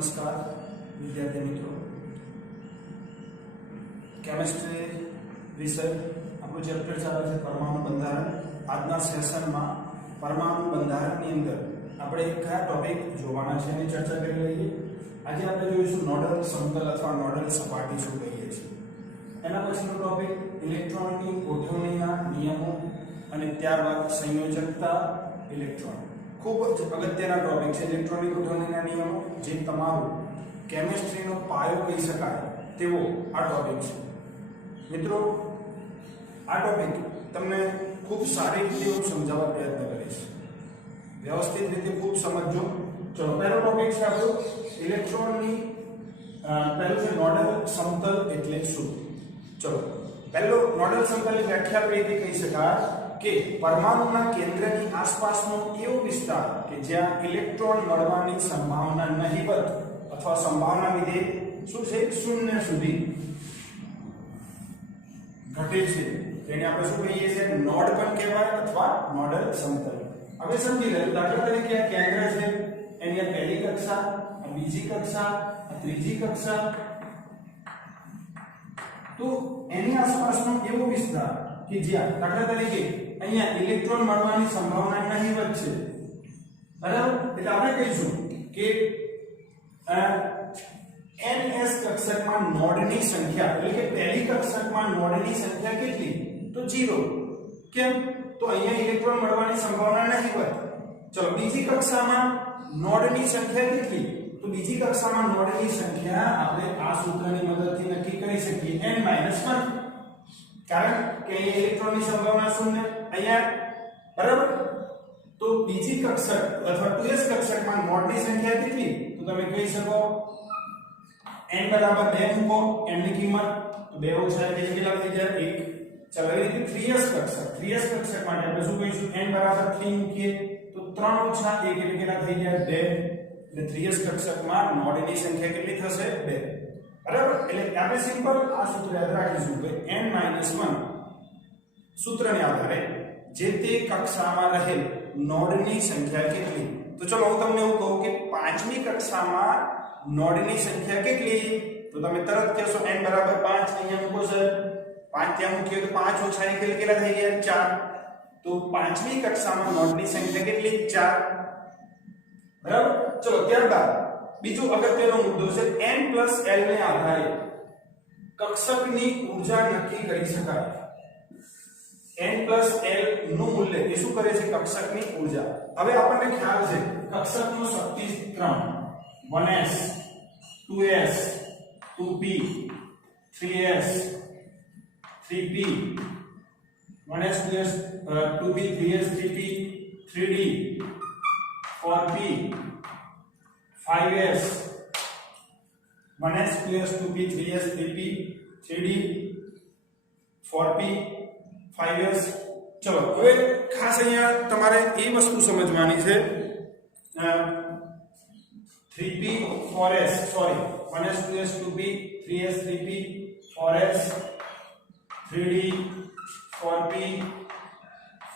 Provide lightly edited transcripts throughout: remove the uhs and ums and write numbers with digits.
नमस्कार विद्यार्थी मित्रों, केमिस्ट्री विषय આપણું ચેપ્ટર ચાલે છે પરમાણુ બંધારણ। આજના સેશનમાં પરમાણુ બંધારણની અંદર આપણે કયા ટોપિક જોવાના છે એની ચર્ચા કરી લઈએ। આજે આપણે જોઈશું નોડલ સમતલ અથવા નોડલ સપાટી શું કહીએ છીએ। એના પછીનો ટોપિક ઇલેક્ટ્રોનની ગોઠવણીના નિયમો અને ત્યારબાદ સંયોજકતા ઇલેક્ટ્રોન। खूब अगत्यना टॉपिक है इलेक्ट्रॉनिक गोठवણીના નિયમો જે તમારું કેમિસ્ટ્રીનો પાયો કહી શકાય તેવો આ ટોપિક છે। મિત્રો આ ટોપિક તમને ખૂબ સારી રીતે હું સમજાવવા પ્રયત્ન કરીશ, વ્યવસ્થિત રીતે ખૂબ સમજજો। ચલો પહેલો ટોપિક છે આપણો ઇલેક્ટ્રોનની પહેલું છે નોડલ સમતલ એટલે શું। ચલો પહેલો નોડલ સમતલની વ્યાખ્યા આપણે એવી કહી શકાય કે પરમાણુના કેન્દ્રની આસપાસનો એવો વિસ્તાર કે જ્યાં ઇલેક્ટ્રોન મળવાની સંભાવના નહિવત અથવા સંભાવના વિધેય શું છે શૂન્ય સુધી ઘટે છે તેને આપણે શું કહીએ છીએ નોડ પણ કહેવાય અથવા નોડલ સમતલ। હવે સમજી લો, દાખલા તરીકે આ કેન્દ્ર છે, એની આ પહેલી કક્ષા, આ બીજી કક્ષા, આ ત્રીજી કક્ષા, તો એની આસપાસનો એવો વિસ્તાર કે જ્યાં દાખલા તરીકે અહીંયા ઇલેક્ટ્રોન મળવાની સંભાવના નહિવત છે, બરાબર। એટલે આપણે કહીશું કે ns કક્ષકમાં નોડની સંખ્યા એટલે કે પહેલી કક્ષકમાં નોડની સંખ્યા કેટલી તો 0। કેમ? તો અહીંયા ઇલેક્ટ્રોન મળવાની સંભાવના નહિવત। ચલો બીજી કક્ષામાં નોડની સંખ્યા કેટલી તો બીજી કક્ષામાં નોડની સંખ્યા આપણે આ સૂત્રની મદદથી નક્કી કરી શકીએ n-1, કારણ કે ઇલેક્ટ્રોનની સંભાવના શૂન્ય અહીંયા, બરાબર। તો બીજી કક્ષક અથવા 2s કક્ષકમાં નોડની સંખ્યા કેટલી તો તમે કહી શકો n બરાબર 2 મૂકો, n ની કિંમત 2 ઓછા 1 કેટલા થઈ જાય 1। ચાલો એ રીતે 3s કક્ષક માટે આપણે શું કહીશું n બરાબર 3 મૂકીએ તો 3 ઓછા 1 એટલે કેટલા થઈ જાય 2। એટલે 3s કક્ષકમાં નોડની સંખ્યા કેટલી થશે 2, બરાબર। એટલે આપણે સિમ્પલ આ સૂત્ર યાદ રાખીશું કે n-1 સૂત્રને આધારે જે તે કક્ષામાં રહેલ નોડની સંખ્યા કેટલી। તો ચલો હું તમને એવું કહું કે પાંચમી કક્ષામાં નોડની સંખ્યા કેટલી તો તમે તરત કહેશો n બરાબર 5, અહીંયા મૂકો સર 5 ત્યાં મૂકીએ તો 5 ઓછા 1 કેટલા થઈ ગયા 4। તો પાંચમી કક્ષામાં નોડની સંખ્યા કેટલી 4, બરાબર। ચલો ત્યારબાદ બીજો અગત્યનો મુદ્દો છે n+l ને આધારે કક્ષકની ઊર્જા નક્કી કરી શકાય। n+l નું મૂલ્ય એ શું કરે છે કક્ષકની ઊર્જા। હવે આપણને ખ્યાલ છે કક્ષકનો શક્તિ ક્રમ 1s 2s 2p 3s 3p 1s 2s 2p 3s 3p 3d 4p 5s 1s 2s 2p 3s 3p 3d 4p 5s। ચલો હવે ખાસ અહીંયા તમારે એ વસ્તુ સમજવાની છે 3p 4s sorry 1s 2s 2p 3s 3p 4s 3d 4p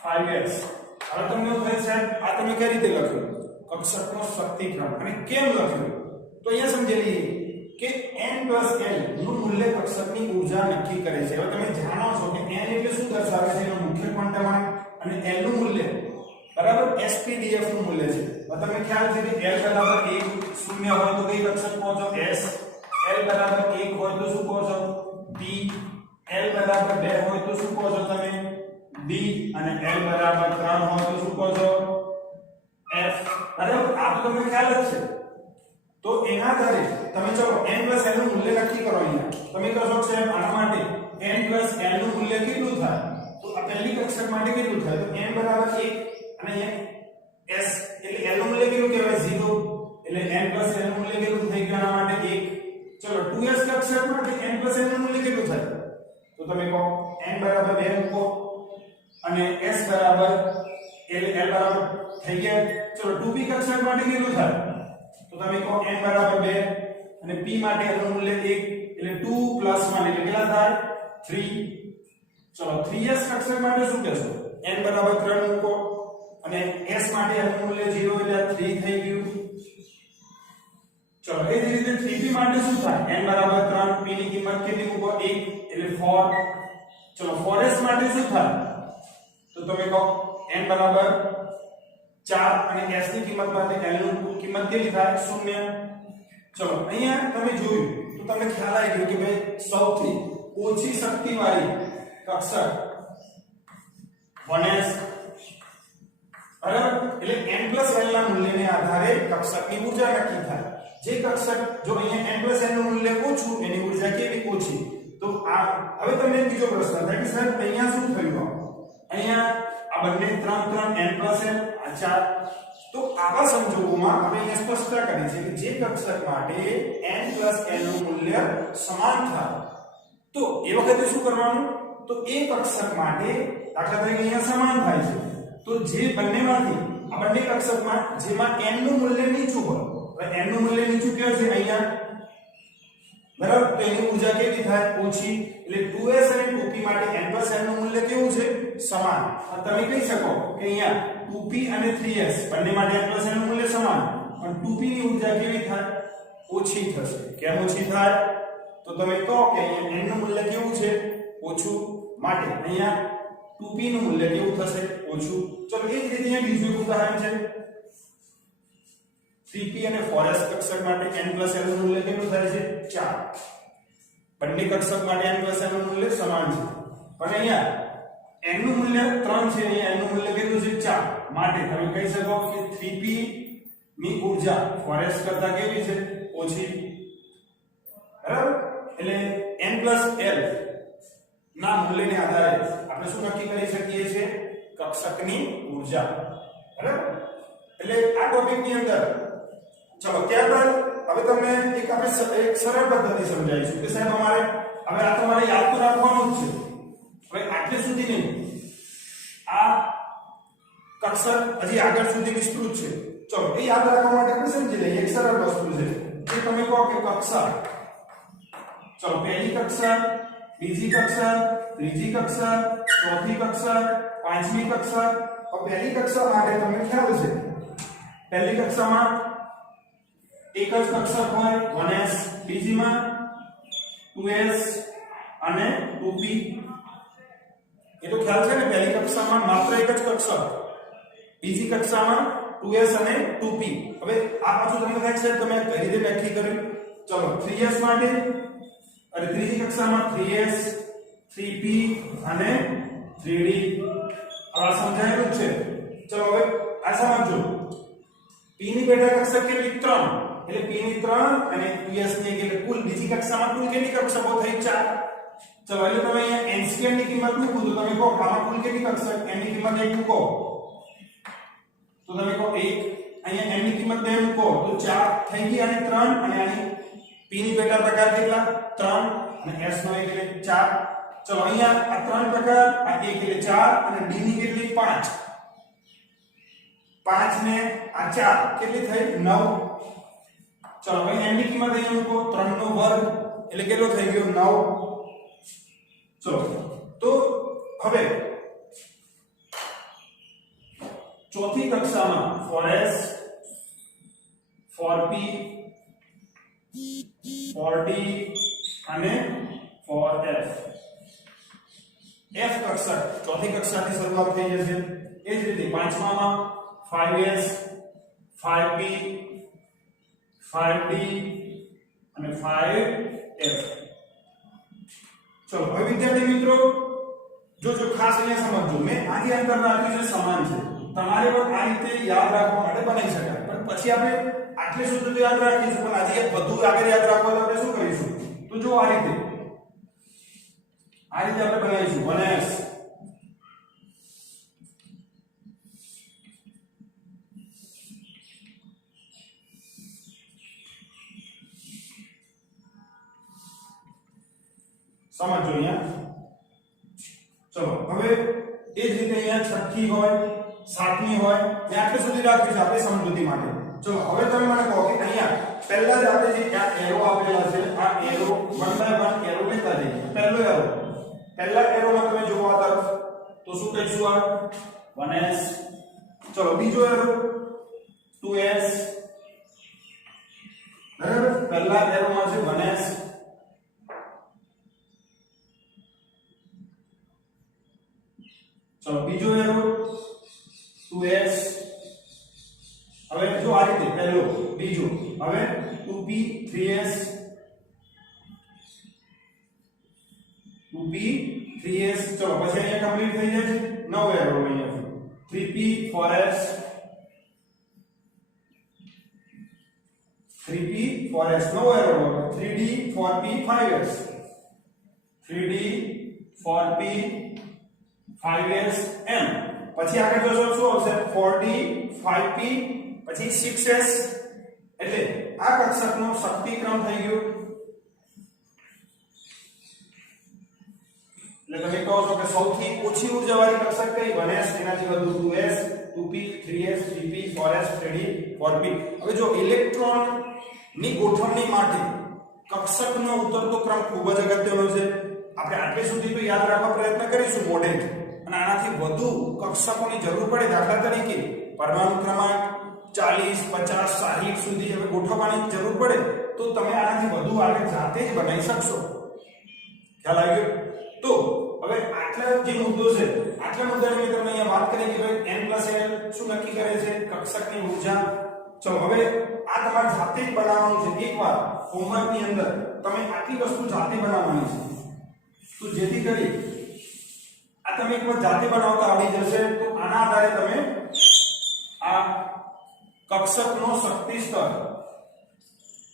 5s। હવે તમને એવું થાય સાહેબ આ તમે કઈ રીતે લખ્યું કક્ષકનો શક્તિક્રમ અને કેમ લખ્યું તો અહીંયા સમજી લઈએ કે n+l નું મૂલ્ય કક્ષકની ઊર્જા નક્કી કરે છે। હવે તમે જાણો છો કે n એટલે શું દર્શાવે છે એનો મુખ્ય ક્વોન્ટમ અને l નું મૂલ્ય બરાબર spdf નું મૂલ્ય છે। હવે તમને ખ્યાલ છે કે l બરાબર 1 શૂન્ય હોય તો કઈ કક્ષક કહો છો s, l બરાબર 1 હોય તો શું કહો છો p, l બરાબર 2 હોય તો શું કહો છો તમે d અને l બરાબર 3 હોય તો શું કહો છો f, બરાબર। આ તો તમને ખ્યાલ જ છે। તો એના આધારે તમે ચલો n+l નું મૂલ્ય નક્કી કરો। અહીંયા તમે કહો છો આના માટે n+l નું મૂલ્ય કેટલું થાય તો આ પહેલી કક્ષક માટે કેટલું થાય તો n બરાબર 1 અને અહીંયા s એટલે l નું મૂલ્ય કેટલું કહેવાય 0 એટલે n+l નું મૂલ્ય કેટલું થઈ ગયું આના માટે 1। ચલો 2s કક્ષક માટે n+l નું મૂલ્ય કેટલું થાય તો તમે કહો n બરાબર 2 મૂકો અને s બરાબર l બરાબર થઈ ગયા। ચલો 2p કક્ષક માટે કેટલું થાય તો તમે કહો n બરાબર 2 અને p માટે l નું મૂલ્ય 1 એટલે 2 + 1 એટલે કેટલા થાય 3। ચલો 3s કક્ષક માટે શું કહેશો n બરાબર 3 મૂકો અને s માટે l નું મૂલ્ય 0 એટલે 3 થઈ ગયું। ચલો એ જ રીતે 3p માટે શું થાય n બરાબર 3 p ની કિંમત કેટલી મૂકો 1 એટલે 4 ચલો 4s માટે શું થાય તો તમે કહો n બરાબર 4 અને s ની કિંમત માટે l ની કિંમત કેટલી થાય 0 ચલો અહીંયા તમે જોયું તો તમને ખ્યાલ આવી ગયો કે ભાઈ સૌથી ઓછી શક્તિવાળી કક્ષક 1s બરાબર એટલે n l ના મૂલ્યને આધારે કક્ષકની ઊર્જા નક્કી થાય જે કક્ષક જો અહીંયા n l નું મૂલ્ય ઓછું એની ઊર્જા કેવી ઓછી તો આ હવે તમને બીજો પ્રશ્ન થાય કે સર અહીંયા શું થયું અહીંયા આ બંને 3 3 n l આ 4 તો આવા સંજોગોમાં આપણે અહીંયા સ્પષ્ટતા કરી છે કે જે કક્ષક માટે n l નું મૂલ્ય સમાન થાય તો એ વખતે શું કરવાનું તો એ કક્ષક માટે દાખલા તરીકે અહીંયા સમાન થાય છે તો જે બંનેમાંથી આ બંને કક્ષકમાં જેમાં n નું મૂલ્ય નીચું હોય હવે n નું મૂલ્ય નીચું કેવું છે અહીંયા બરાબર તો એની ઊર્જા કેટલી થાય ઓછી એટલે 2s અને 2p માટે n l નું મૂલ્ય કેવું છે સમાન તમે કહી શકો કે અહીંયા 2p અને 3s બંને માટે n l નું મૂલ્ય સમાન પણ 2p ની ઊર્જા કેવી થાય ઓછી થશે કેમ ઓછી થાય તો તમે કહો કે અહીંયા n નું મૂલ્ય કેવું છે ઓછું માટે અહીંયા 2p નું મૂલ્ય કેવું થશે ઓછું ચલો એ જ રીતે અહીંયા બીજું એક ઉદાહરણ છે 3p અને 4s કક્ષક માટે n l નું મૂલ્ય કેટલું થાય છે 4 બંને કક્ષક માટે n l નું મૂલ્ય સમાન છે પણ અહીંયા n નું મૂલ્ય 3 છે અહીંયા n નું મૂલ્ય કેટલું છે 4 માટે તમે કહી શકો કે 3p ની ઊર્જા 4s કરતા કેવી છે ઓછી બરાબર એટલે n l ના મૂલ્યને આધારે આપણે શું નક્કી કરી શકીએ છીએ કક્ષકની ઊર્જા બરાબર એટલે આ ટોપિકની અંદર ચલો ત્યારબાદ હવે તમને એક આપણે એક સરળ પદ્ધતિ સમજાવીશું કે સાહેબ અમારે હવે આ તમારે યાદ તો રાખવાનું જ છે હવે આટલે સુધી નહીં આ કક્ષક હજી આગળ સુધી વિસ્તૃત છે ચલો એ યાદ રાખવા માટે આપણે સમજી લઈએ એક સરળ વસ્તુ છે જે તમે કહો કે કક્ષક ચલો પહેલી કક્ષક બીજી કક્ષક ત્રીજી કક્ષક ચોથી કક્ષક પાંચમી કક્ષક और પહેલી કક્ષા માટે તમને ખ્યાલ છે પહેલી કક્ષામાં એક જ કક્ષક હોય 1s બીજીમાં 2s અને 2p એ તો ખ્યાલ છે ને પહેલી કક્ષામાં માત્ર એક જ કક્ષક બીજી કક્ષામાં 2s અને 2p હવે આ પાછું તમને થાય છે તમે કઈ રીતે વ્યાખ્યા કર્યું ચલો 3s માટે અને ત્રીજી કક્ષામાં 3s 3p અને 3d આ સમજાયેલું છે ચલો હવે આ સમજો p ની પેટા કક્ષક કેટલી 3 એટલે p ની 3 અને 2s ની એટલે કુલ બીજી કક્ષામાં કુલ કેટલી કક્ષકો થઈ 4 ચલો એટલે તમે અહીંયા n2 ની કિંમત મૂકો તો તમે કહો આમાં કુલ કેટલી કક્ષક n ની કિંમત 1 મૂકો તો તમે કહો 1 અહીંયા n ની કિંમત 2 મૂકો તો 4 થઈ ગઈ અને 3 અને આની p ની પેટા પ્રકાર કેટલા 3 અને s નો 1 એટલે 4 ચલો અહીંયા આ 3 પ્રકાર આ 1 એટલે 4 અને d ની કેટલી 5 5 ને આ 4 કેટલી થઈ 9 ચલો હવે n ની કિંમત અહીંયા મૂકો 3 નો વર્ગ એટલે કેટલો થઈ ગયો 9 ચલો તો હવે ચોથી કક્ષામાં 4s 4p 4d અને 4f f કક્ષક ચોથી કક્ષાથી શરૂઆત થઈ જશે એ જ રીતે પાંચમામાં 5s 5p 5d અને 5f ચલો હવે વિદ્યાર્થી મિત્રો જો ખાસ અહીંયા સમજો મેં આજે અંતર રાખ્યું છે સમાન છે તમારે પણ આ રીતે યાદ રાખવા માટે બનાવી શકાય પણ પછી આપણે આટલે સુધી તો યાદ રાખીશું પણ આજે બધું આગળ યાદ રાખવા તો આપણે શું કરીશું તો જો આ રીતે આપણે બનાવીશું 1s સમજો અહીંયા ચલો હવે એ જ રીતે અહીંયા છઠ્ઠી હોય સાતમી હોય ને આટલે સુધી રાખીશું આપણે સમજૂતી માટે ચલો હવે તમે મને કહો કે અહીંયા પહેલા જ આપણે જે આ એરો આપેલા છે આ એરો 1 બાય 1 એરો લેતા જઈએ પહેલો એરો પહેલા એરોમાં તમે જોવો આ તરફ તો શું કહીશું આ 1s ચલો બીજો એરો 2s બરાબર પહેલા એરોમાં છે 1s, ચલો બીજો એરો 2s, હવે જો આ રીતે પહેલો બીજો, હવે 2p 3s, 2p 3s, ચલો પછી અહીંયા કમ્પ્લીટ થઈ જાય છે નવો એરો અહીંયા 3p 4s, 3p 4s નવો arrow 3d 4p 5s, 3d 4p 5s એમ પછી આગળ જોશો શું આવશે 4d 5p પછી 6s, એટલે આ કક્ષકનો શક્તિક્રમ થઈ ગયો. એટલે તમે કહો છો કે સૌથી ઓછી ઉર્જાવાળી કક્ષક કઈ 1s, તેનાથી વધુ 2s, 2p 3s, 3p 4s, 3d 4p. હવે જો ઇલેક્ટ્રોન ની ગોઠવણી માટે કક્ષકનો ઉતરતો ક્રમ ખૂબ જ અગત્યનો છે. આપણે આટલે સુધી તો યાદ રાખવા પ્રયત્ન કરીશું મોડેલ, અને આનાથી વધુ કક્ષકોની જરૂર પડે, દાખલા તરીકે પરમાણુ ક્રમાંક 40 50 60 સુધી હવે ગોઠવવાની જરૂર પડે તો તમે આનાથી વધુ આગળ જાતે જ બનાવી શકશો. ખ્યાલ આવ્યો? તો હવે આટલા જે મુદ્દો છે, આટલા મુદ્દાની મેં તમને અહીંયા વાત કરી કે ભાઈ n + l શું નક્કી કરે છે? કક્ષકની ઊર્જા. ચલો હવે આ તમારે જાતે જ બનાવવાનું છે. એકવાર હોમવર્કની અંદર તમે આટલી વસ્તુ જાતે બનાવવાની છે, તો જેથી કરી આ તમે એકવાર જાતે બનાવતા આવડી જશે તો આના આધારે તમે આ કક્ષકનો શક્તિ સ્તર,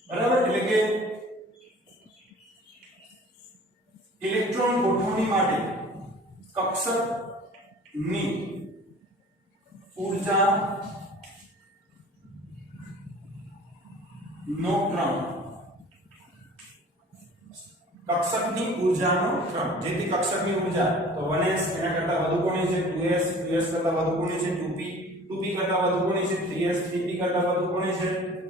બરાબર, એટલે કે ઇલેક્ટ્રોન ગોઠવણી માટે કક્ષકની ઊર્જા નો ક્રમ, કક્ષકની ઊર્જાનો ક્રમ, જેથી કક્ષકની ઊર્જા તો 1s એના કરતા વધુ કોની છે, 2s 2s કરતા વધુ કોની છે, 2p 2p કરતા વધુ કોની છે, 3s 3p કરતા વધુ કોની છે,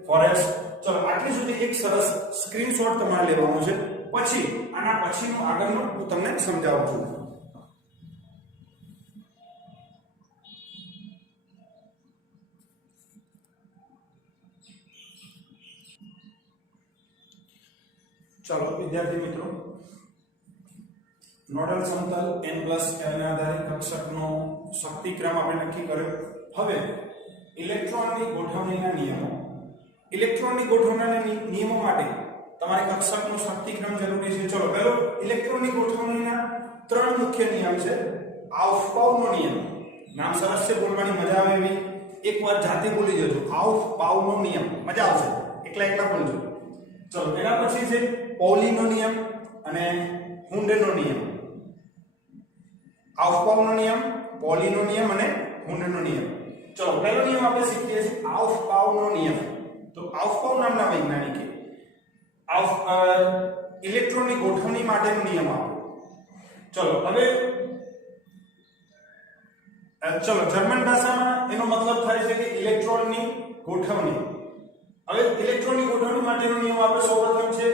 4s. ચલો આટલી સુધી એક સરસ સ્ક્રીનશોટ તમારે લેવાનો છે. પછી આના પછીનું આગળનું હું તમને સમજાવું છું. ચલો વિદ્યાર્થી મિત્રો, નોડલ સમતલ n + l ના આધારે કક્ષકનો શક્તિક્રમ આપણે નક્કી કર્યો. હવે ઇલેક્ટ્રોનની ગોઠવણીના નિયમો. ઇલેક્ટ્રોનની ગોઠવણીના નિયમો માટે તમારે કક્ષકનો શક્તિક્રમ જરૂરી છે. ચલો પહેલો ઇલેક્ટ્રોનની ગોઠવણીના 3 મુખ્ય નિયમ છે. આઉફબાઉનો નિયમ, નામ સરસ છે, બોલવાની મજા આવે એવી, એકવાર જાતે બોલી જજો. આઉફબાઉનો નિયમ, મજા આવશે, એકલા બોલજો. ચલો એના પછી છે પૌલીનો નિયમ અને હુન્ડનો નિયમ. આઉફબાઉનો નિયમ, પૌલીનો નિયમ અને હુન્ડનો નિયમ. ચલો પહેલો નિયમ આપણે શીખીએ છીએ આઉફબાઉનો નિયમ. તો આઉફબાઉ નામના વૈજ્ઞાનિકે ઇલેક્ટ્રોનની ગોઠવણી માટેનો નિયમ આપ્યો. ચલો હવે જર્મન ભાષામાં એનો મતલબ થાય છે કે ઇલેક્ટ્રોનની ગોઠવણી. હવે ઇલેક્ટ્રોનની ગોઠવણી માટેનો નિયમ આપણે સૌપ્રથમ છે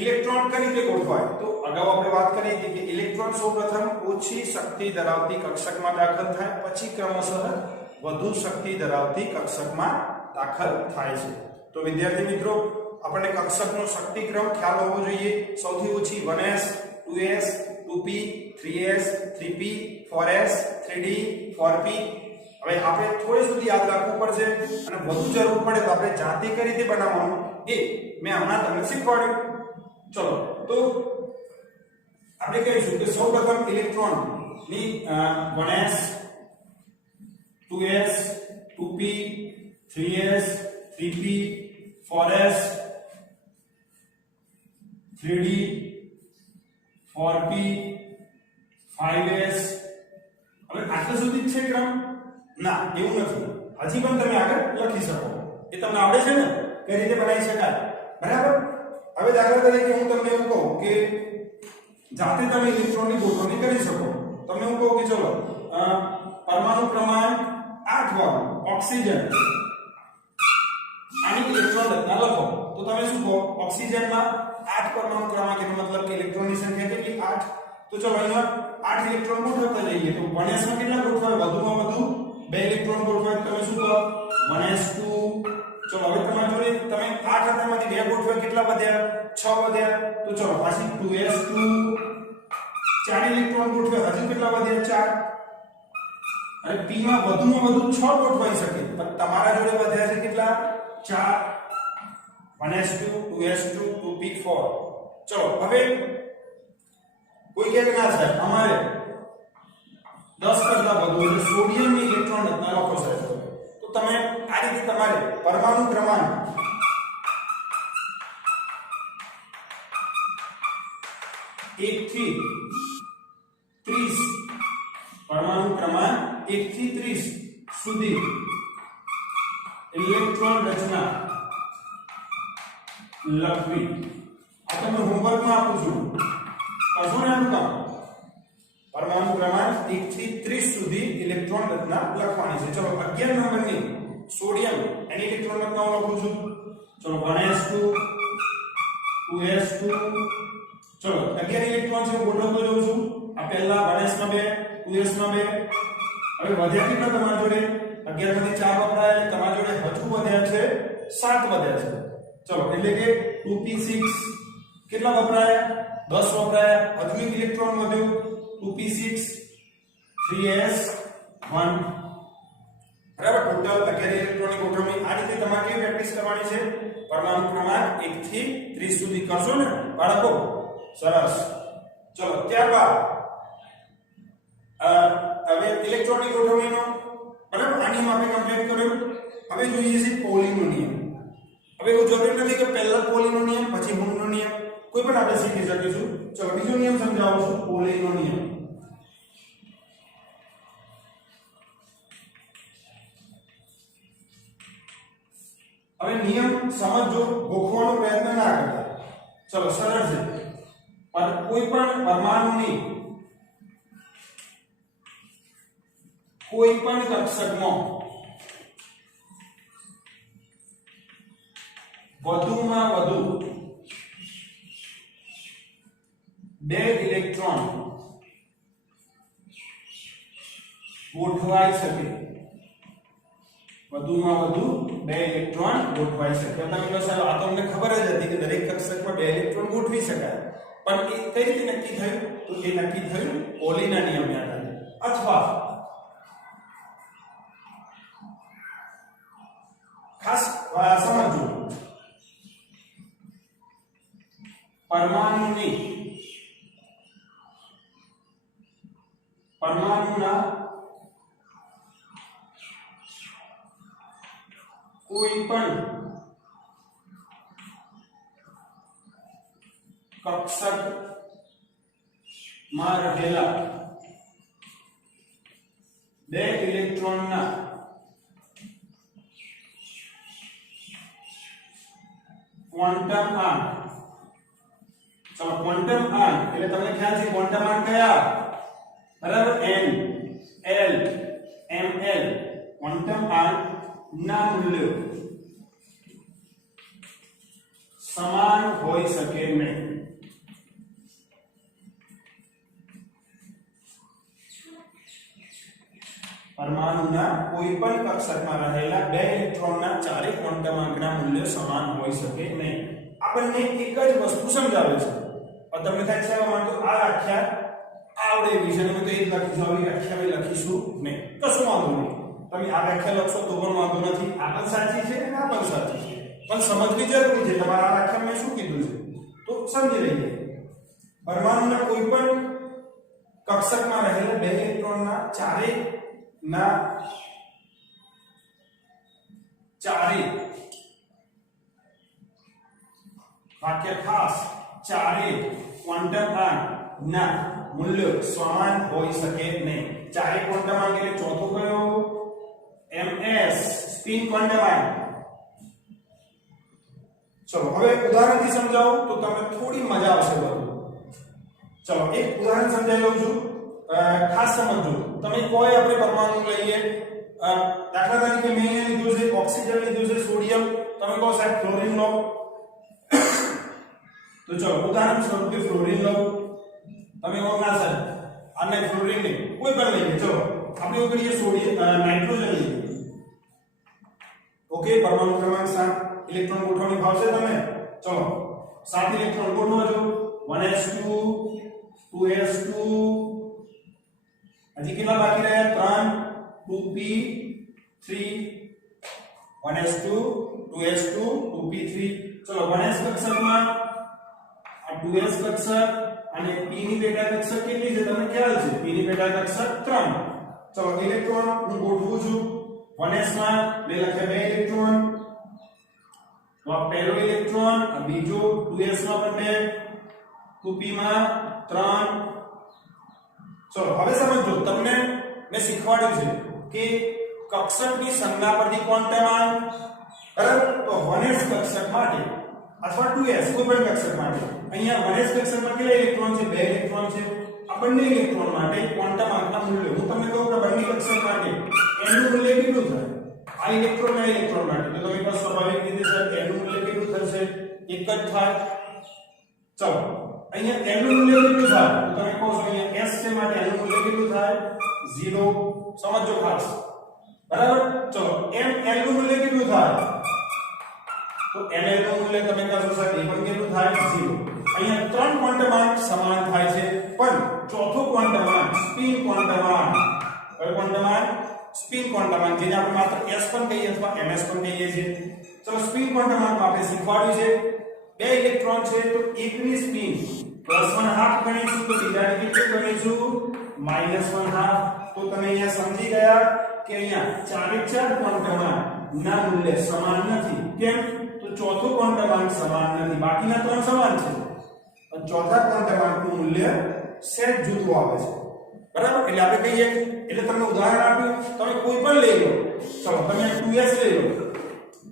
ઇલેક્ટ્રોન કઈ રીતે ગોઠવાય. તો અગાઉ આપણે વાત કરી હતી કે ઇલેક્ટ્રોન સૌપ્રથમ ઓછી શક્તિ ધરાવતી કક્ષકમાં દાખલ થાય, પછી ક્રમશઃ વધુ શક્તિ ધરાવતી કક્ષકમાં દાખલ થાય છે. તો વિદ્યાર્થી મિત્રો, આપણને કક્ષકનો શક્તિક્રમ ખ્યાલ હોવો જોઈએ. સૌથી ઓછી 1s 2s 2p 3s 3p 4s 3d 4p. હવે આપણે થોડી સુધી યાદ રાખવું પડશે, અને વધુ જરૂર પડે તો આપણે જાતે કઈ રીતે બનાવવાનું એ મેં હમણાં તમને શીખવાડ્યું. ચલો તો આપણે કહીશું કે સૌપ્રથમ ઇલેક્ટ્રોન ની 1s 2s 2p 3s 3p 4s 3d 4p 5s. હવે આટલા સુધી જ છે ક્રમ? ના, એવું નથી. હજી પણ તમે આગળ લખી શકો. એ તમને આવડે છે ને કઈ રીતે બનાવી શકાય, બરાબર? હવે દાખલા તરીકે હું તમને એવું કહું કે જાતે તમે ઇલેક્ટ્રોનની ગોઠવણી કરી શકો. તમને હું કહું કે ચલો પરમાણુ ક્રમાંક 8 વાળું ઓક્સિજન, આની ઇલેક્ટ્રોન રચના લખો. તો તમે શું કહો? ઓક્સિજનમાં 8 પરમાણુ ક્રમાંક, એનો મતલબ કે ઇલેક્ટ્રોનની સંખ્યા કેટલી? 8. તો ચલો અહીંયા 8 ઇલેક્ટ્રોન ગોઠવતા જઈએ. તો 1s માં કેટલા ગોઠવાય? વધુમાં વધુ 2 ઇલેક્ટ્રોન ગોઠવાય. તમે શું કહો? 1s2 ચલો હવે તમારી જોડે તમે 8 હતા માંથી 2 ગોઠવ્યા કેટલા વધ્યા 6 વધ્યા તો ચલો પાછી 2s2 4 ઇલેક્ટ્રોન ગોઠવ્યા હજુ કેટલા વધ્યા 4 અને p માં વધુમાં વધુ 6 ગોઠવાઈ શકે પણ તમારા જોડે વધ્યા છે કેટલા 4 1s2 2s2 2p4 ચલો હવે કોઈ કહે કે ના સાહેબ અમારે 10 કરતા વધુ એટલે સોડિયમની ઇલેક્ટ્રોન રચના લખો સાહેબ તો તમે આ રીતે તમારે પરમાણુ ક્રમાંક 1 થી 30 પરમાણુ ક્રમાંક 1 થી 30 સુધી ઇલેક્ટ્રોન રચના લખવી આ તમે હોમવર્કમાં આપું છું કરશો ને આનું કામ પરમાણુ ક્રમાંક 1 થી 30 સુધી ઇલેક્ટ્રોન રચના લખવાની છે ચલો 11 નંબરની સોડિયમ એની ઇલેક્ટ્રોન રચના હું લખું છું ચલો 1s2 2s2 ચલો 11 ઇલેક્ટ્રોન છે ગોઠવતો જાઉં છું આ પહેલા 1s માં 2 2s માં 2 હવે વધ્યા કેટલા તમારી જોડે 11 માંથી 4 વપરાયા તમારી જોડે હજુ વધ્યા છે 7 વધ્યા છે ચલો એટલે કે 2p6 કેટલા વપરાયા 10 વપરાયા હજુ એક ઇલેક્ટ્રોન વધ્યો 2p6 3s1 બરાબર ટોટલ 11 ઇલેક્ટ્રોનની ગોઠવણી આ રીતે તમારે કેવી પ્રેક્ટિસ કરવાની છે પરમાણુ ક્રમાંક 1 થી 30 સુધી કરશો ને બાળકો સરસ ચલો ત્યારબાદ હવે ઇલેક્ટ્રોનની ગોઠવણીનો બરાબર આની આપણે કમ્પ્લીટ કર્યું હવે જોઈએ છે પોલીનો નિયમ હવે એવું જરૂરી નથી કે પહેલા પોલીનો નિયમ પછી મૂળનો નિયમ કોઈ પણ આપણે શીખી શકીશું ચલો બીજો નિયમ સમજાવું છું પોલીનો નિયમ હવે નિયમ સમજો ગોખવાનો પ્રયત્ન ના કરતા ચલો સરળ છે પર કોઈ પણ પરમાણુની કોઈ પણ કક્ષકમાં વધુમાં વધુ 2 ઇલેક્ટ્રોન ગોઠવાઈ શકે વધુમાં વધુ 2 ઇલેક્ટ્રોન ગોઠવાઈ શકે તમે કહો સાહેબ આ તો અમને ખબર જ હતી કે દરેક કક્ષકમાં 2 ઇલેક્ટ્રોન ગોઠવી શકાય પણ એ કઈ રીતે નક્કી થયું તો એ નક્કી થયું પોલીના નિયમને આધારે અથવા ખાસ સમજો પરમાણુના કોઈ પણ કક્ષક માં રહેલા 2 ઇલેક્ટ્રોનના ક્વોન્ટમ આંક ચલો ક્વોન્ટમ આંક એટલે તમને ખ્યાલ છે ક્વોન્ટમ આંક કયા બરાબર n l m l quantum આંક ના મૂલ્યો સમાન હોઈ શકે નહીં પરમાણુના કોઈ પણ કક્ષકમાં રહેલા 2 ઇલેક્ટ્રોનના ચારે ક્વોન્ટમ આંકના મૂલ્ય સમાન હોઈ શકે નહીં આપણને એક જ વસ્તુ સમજાવે છે और તમને થાય છે આમાં તો આ વ્યાખ્યા આવડે વિષયમાં તો એ જ લખીશું આવી વ્યાખ્યા લખીશું નહીં કશું વાંધો નહીં તમે આ વ્યાખ્યા લખશો તો પણ વાંધો નથી આ પણ સાચી છે અને આ પણ સાચી છે પણ સમજવી જરૂરી છે તમારે આ વ્યાખ્યા મેં શું કીધું છે તો સમજી લઈએ પરમાણુના કોઈ પણ કક્ષકમાં રહેલા 2 ઇલેક્ટ્રોનના ચારે વાક્ય ખાસ ચારે ક્વોન્ટમ આંક ના મૂલ્યો સમાન હોઈ શકે નહીં ચારે ક્વોન્ટમ આંક એટલે ચોથો કયો ms સ્પિન ક્વોન્ટમ આંક ચલો હવે ઉદાહરણથી સમજાવું તો તમને થોડી મજા આવશે બધું ચલો એક ઉદાહરણ સમજાવી લઉં છું ખાસ સમજો તમે કોઈ આપણે પરમાણુ લઈએ દાખલા તરીકે મેં અહીંયા લીધું છે ઓક્સિજન લીધું છે સોડિયમ તમે કહો સાહેબ ક્લોરીન લો તો ચલો ઉદાહરણ સ્વરૂપે ફ્લોરીન લો તમે કહો ના સર આને ફ્લોરીન નહીં કોઈ પણ લઈએ ચલો આપણે એવું કરીએ સોડિયમ નાઇટ્રોજન લઈએ ओके परमाणु क्रमांक 7 इलेक्ट्रॉन ગોઠવણી ભાવશે તમને ચલો 7 ઇલેક્ટ્રોન ગોઠવો છો 1s2 2s2 હજી કેટલા બાકી રહ્યા 3 2p3 1s2 2s2 2p3 ચલો 1s કક્ષકમાં આ 2s કક્ષક અને p ની પેટા કક્ષક કેટલી છે તમને ખ્યાલ છે p ની પેટા કક્ષક 3 ચલો ઇલેક્ટ્રોન હું ગોઠવું છું 1s માં મે લખે 2 ઇલેક્ટ્રોન તો આ પહેલો ઇલેક્ટ્રોન આ બીજો 2s માં પણ 2 2p માં 3 ચલો હવે સમજો તમને મેં શીખવાડ્યું છે કે કક્ષકની સંજ્ઞા પરથી ક્વોન્ટમ બરાબર તો 1s કક્ષક માટે અથવા 2s કોઈ પણ કક્ષક માટે અહીંયા 1s કક્ષકમાં કેટલા ઇલેક્ટ્રોન છે 2 ઇલેક્ટ્રોન છે આ બંને ઇલેક્ટ્રોન માટે ક્વોન્ટમ આંકના મૂલ્ય હું તમને કહું કે બંને કક્ષક માટે n નું મૂલ્ય કેટલું થાય આ ઇલેક્ટ્રોન માટે તો તમે પાસે સ્વાભાવિક રીતે સર n નું મૂલ્ય કેટલું થશે એક જ થાય ચલો અહીંયા n નું મૂલ્ય કેટલું થાય તો તમે કહો છો અહીંયા s છે માટે n નું મૂલ્ય કેટલું થાય 0 સમજો ખાસ બરાબર ચલો m l નું મૂલ્ય કેટલું થાય તો ml નું મૂલ્ય તમે કહેશો સર એ પણ કેટલું થાય 0 અહીંયા ત્રણ ક્વોન્ટમ સમાન થાય છે પણ ચોથો ક્વોન્ટમ સ્પિન ક્વોન્ટમ કયો ક્વોન્ટમ સ્પિન ક્વોન્ટમ જેને આપણે માત્ર s પણ કહીએ અથવા ms પણ કહીએ છીએ ચલો સ્પિન ક્વોન્ટમ આપણે શીખવાડ્યું છે બે ઇલેક્ટ્રોન છે તો એકની સ્પિન +1/2 ગણીશું તો બીજાની કેટલી ગણીશું -1/2 તો તમે અહીંયા સમજી ગયા કે અહીંયા ચારે ચાર ક્વોન્ટમ ના મૂલ્ય સમાન નથી કેમ તો ચોથો ક્વોન્ટમ સમાન નથી બાકીના ત્રણ સમાન છે અને ચોથા ક્વોન્ટમ નું મૂલ્ય સેટ જુદું આવે છે બરાબર એટલે આપણે કહીએ એટલે તમને ઉદાહરણ આપ્યું તમે કોઈ પણ લઈ લો ચલો તમે 2s લઈ લો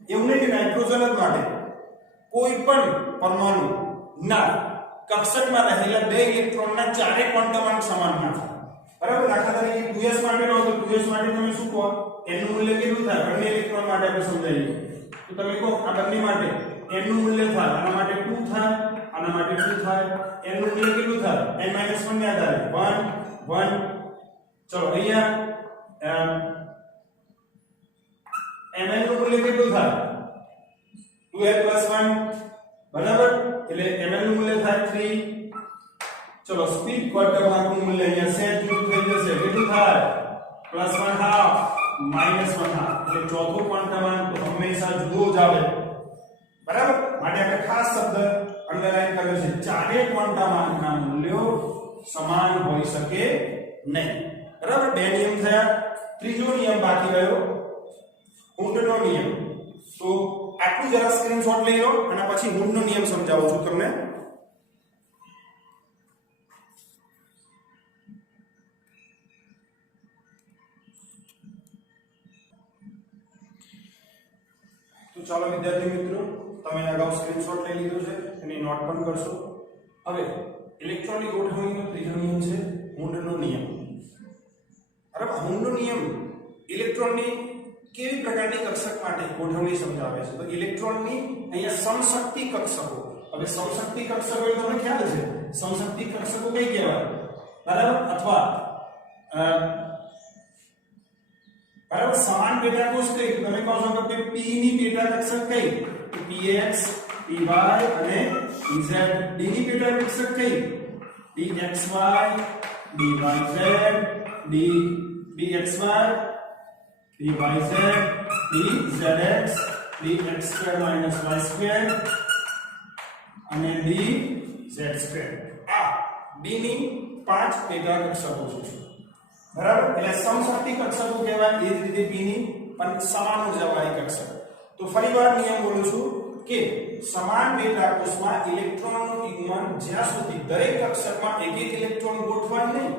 એવું નહીં કે નાઇટ્રોજન જ માટે કોઈ પણ પરમાણુ ના કક્ષકમાં રહેલા બે ઇલેક્ટ્રોનના ચારે ક્વોન્ટમ સમાન નથી બરાબર દાખલા તરીકે 2s માટે લો તો 2s માટે તમે શું કહો n નું મૂલ્ય કેટલું થાય બંને ઇલેક્ટ્રોન માટે આપણે સમજાવીએ તો તમે કહો આ બંને માટે n નું મૂલ્ય થાય આના માટે 2 થાય આના માટે 2 થાય n નું મૂલ્ય કેટલું થાય n - 1 ને આધારે 1 1 ચલો અહીંયા ml નું મૂલ્ય કેટલું થાય 2l + 1 બરાબર એટલે ml નું મૂલ્ય થાય 3 ચલો સ્પીડ ક્વોન્ટમ નું મૂલ્ય અહીંયા સેટ જુદું થઈ જશે કેટલું થાય +1/2 -1/2 એટલે ચોથો ક્વોન્ટમ તો હંમેશા જુદો જ આવે બરાબર માટે આપણે ખાસ શબ્દ અંડરલાઈન કર્યો છે ચારે ક્વોન્ટમ ના મૂલ્યો સમાન હોઈ શકે નહીં બરાબર બે નિયમ થયા ત્રીજો નિયમ બાકી રહ્યો હુન્ડનો નિયમ તો આટલું જરા સ્ક્રીનશોટ લઈ લો અને પછી હુન્ડનો નિયમ સમજાવું છું તમને તો ચાલો વિદ્યાર્થી મિત્રો તમે અગાઉ સ્ક્રીનશોટ લઈ લીધો છે એની નોટ પણ કરશો હવે ઇલેક્ટ્રોનની ગોઠવણીનો ત્રીજો નિયમ છે હુન્ડનો નિયમ બરાબર હુન્ડનો નિયમ ઇલેક્ટ્રોનની કેવી પ્રકારની કક્ષક માટે ગોઠવણી સમજાવે છે તો ઇલેક્ટ્રોનની અહીંયા સમશક્તિ કક્ષકો હવે સમશક્તિ કક્ષકો એટલે તમને ખ્યાલ છે સમશક્તિ કક્ષકો કઈ કહેવાય બરાબર અથવા બરાબર સમાન પેટા કોષ કઈ તમે કહો છો કે p ની પેટા કક્ષક કઈ તો px py અને pz d ની પેટા કક્ષક કઈ dxy dyz dxy dyz dzx dx2 - y2 અને dz2 આ d ની 5 પેટા કક્ષકો છે બરાબર એટલે સમશક્તિ કક્ષકો કહેવાય એ જ રીતે p ની પણ સમાન ઉર્જાવાળી કક્ષક તો ફરીવાર નિયમ બોલું છું કે સમાન પેટા કોષમાં ઇલેક્ટ્રોનનું યુગ્મન જ્યાં સુધી દરેક કક્ષકમાં એક એક ઇલેક્ટ્રોન ગોઠવાય નહીં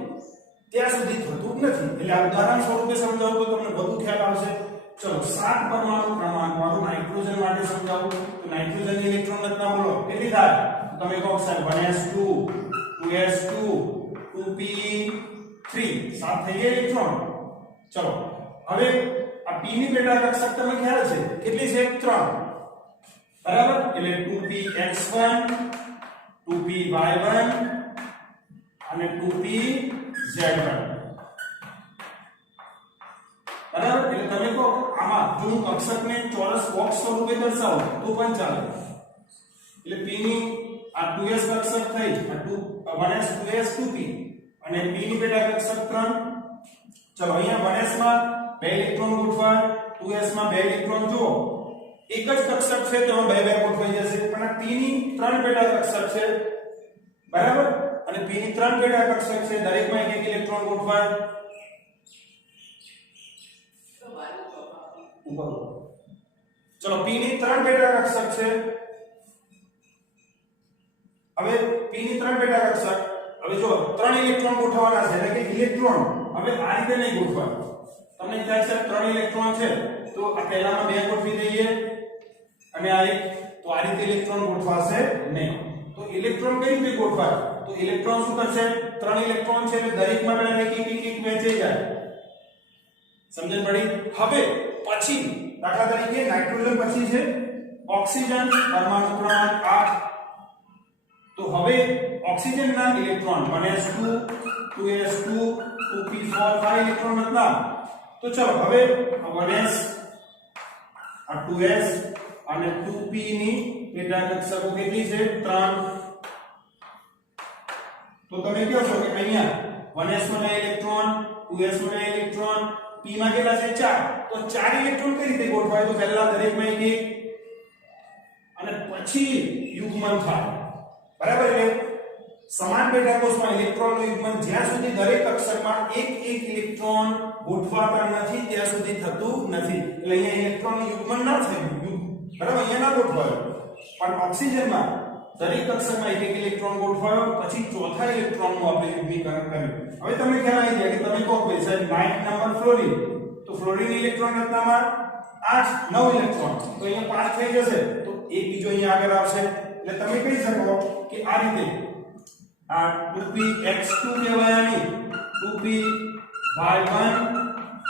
ત્યાં સુધી થતું જ નથી એટલે આ ઉદાહરણ સ્વરૂપે સમજાવું તો તમને વધુ ખ્યાલ આવશે ચલો 7 પરમાણુ ક્રમાંક વાળું નાઇટ્રોજન માટે સમજાવું તો નાઇટ્રોજનની ઇલેક્ટ્રોન રચના બોલો કેટલી થાય તમે કહો સાહેબ 1s2 2s2 2p3 સાત થઈ ગયા ઇલેક્ટ્રોન ચલો હવે આ p ની પેટા કક્ષક તમને ખ્યાલ છે કેટલી છે 3 બરાબર એટલે 2px1 2py1 અને 2pz1 બરાબર એટલે તમે કહો આમાં જો હું કક્ષકને ચોરસ બોક્સ સ્વરૂપે દર્શાવું તો પણ ચાલે એટલે p ની આ 2s કક્ષક થઈ આ 1s 2s 2p અને p ની પેટા કક્ષક 3 ચલો અહીંયા 1s માં બે ઇલેક્ટ્રોન ગોઠવાય 2s માં બે ઇલેક્ટ્રોન જુઓ એક જ કક્ષક છે તો બે બે ગોઠવાઈ જશે પણ આ p ની 3 પેટા કક્ષક છે બરાબર અને p ની 3 પેટા કક્ષક છે દરેકમાં એક એક ઇલેક્ટ્રોન ગોઠવાય ઉપર ચલો p ની 3 પેટા કક્ષક છે હવે p ની 3 પેટા કક્ષક હવે જો 3 ઇલેક્ટ્રોન ગોઠવવાના છે એટલે કે ઇલેક્ટ્રોન હવે આ રીતે નહીં ગોઠવાય તમને ખ્યાલ છે 3 ઇલેક્ટ્રોન છે તો આ પહેલામાં બે ગોઠવી દઈએ અને આ એક તો આ રીતે ઇલેક્ટ્રોન ગોઠવાશે નહીં તો ઇલેક્ટ્રોન કઈ રીતે ગોઠવાય તો ઇલેક્ટ્રોન શું કરશે 3 ઇલેક્ટ્રોન છે એટલે દરેકમાં પેલા એક એક વહેંચાઈ જાય સમજણ પડી હવે પછી દાખલા તરીકે નાઇટ્રોજન પછી છે ઓક્સિજન પરમાણુ ક્રમાંક 8 તો હવે ઓક્સિજનના electron 1s2 2s2 2p4 5 electron હતા તો ચલો હવે 1s આ 2s અને 2p ની પેટા કક્ષકો કેટલી છે 3 તો તમે કહો છો કે અહીંયા 1s માં બે ઇલેક્ટ્રોન 2s માં બે ઇલેક્ટ્રોન p માં કેટલા છે 4 તો 4 ઇલેક્ટ્રોન કઈ રીતે ગોઠવાય તો પહેલા દરેકમાં એક અને પછી યુગ્મન થાય બરાબર એટલે સમાન પેટા કોષમાં ઇલેક્ટ્રોનનું યુગ્મન જ્યાં સુધી દરેક કક્ષકમાં એક એક ઇલેક્ટ્રોન ગોઠવાતા નથી ત્યાં સુધી થતું નથી એટલે અહીંયા ઇલેક્ટ્રોનનું યુગ્મન ના થયું બરાબર અહીંયા ના ગોઠવાયું પણ ઓક્સિજનમાં દરેક કક્ષકમાં એક એક ઇલેક્ટ્રોન ગોઠવાયો પછી ચોથા ઇલેક્ટ્રોનનું આપણે યુગ્મીકરણ કર્યું હવે તમે ખ્યાલ આવી ગયા કે તમે કહો કે સાહેબ 9 નંબર ફ્લોરિન તો ફ્લોરિન ઇલેક્ટ્રોન રચનામાં 8 9 ઇલેક્ટ્રોન તો અહીંયા 5 થઈ જશે તો એક બીજો અહીંયા આગળ આવશે એટલે તમે કહી શકો કે આ રીતે આ 2px2 કહેવાય આની 2py1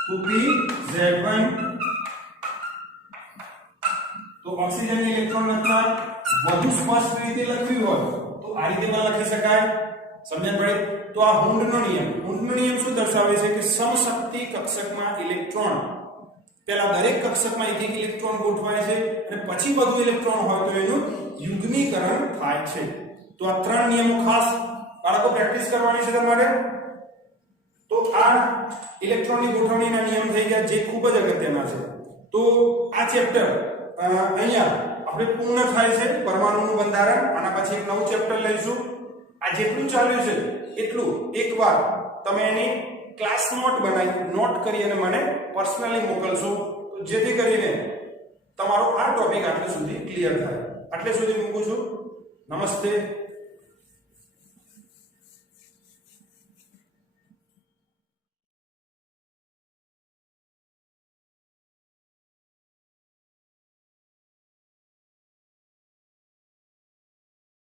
2pz1 તો ઓક્સિજનની ઇલેક્ટ્રોન રચના વધુ સ્પષ્ટ રીતે લખવી હોય તો આ રીતે પણ લખી શકાય સમજણ પડી તો આ હુન્ડનો નિયમ શું દર્શાવે છે કે સમશક્તિ કક્ષકમાં ઇલેક્ટ્રોન પહેલા દરેક કક્ષકમાં એક એક ઇલેક્ટ્રોન ગોઠવાય છે અને પછી વધુ ઇલેક્ટ્રોન હોય તો એનું યુગ્મીકરણ થાય છે તો આ ત્રણ નિયમો ખાસ બાળકો પ્રેક્ટિસ કરવાની છે તમારે તો આ ઇલેક્ટ્રોનની ગોઠવણીના નિયમ થઈ ગયા જે ખૂબ જ અગત્યના છે તો આ ચેપ્ટર અહીંયા આપણે પૂર્ણ થાય છે પરમાણુનું બંધારણ આના પછી એક નવું ચેપ્ટર લઈશું આ જેટલું ચાલ્યું છે એટલું એકવાર તમે એની ક્લાસ નોટ બનાવી નોટ કરી અને મને પર્સનલી મોકલશો જેથી કરીને તમારો આ ટોપિક આટલે સુધી ક્લિયર થાય આટલે સુધી મૂકું છું નમસ્તે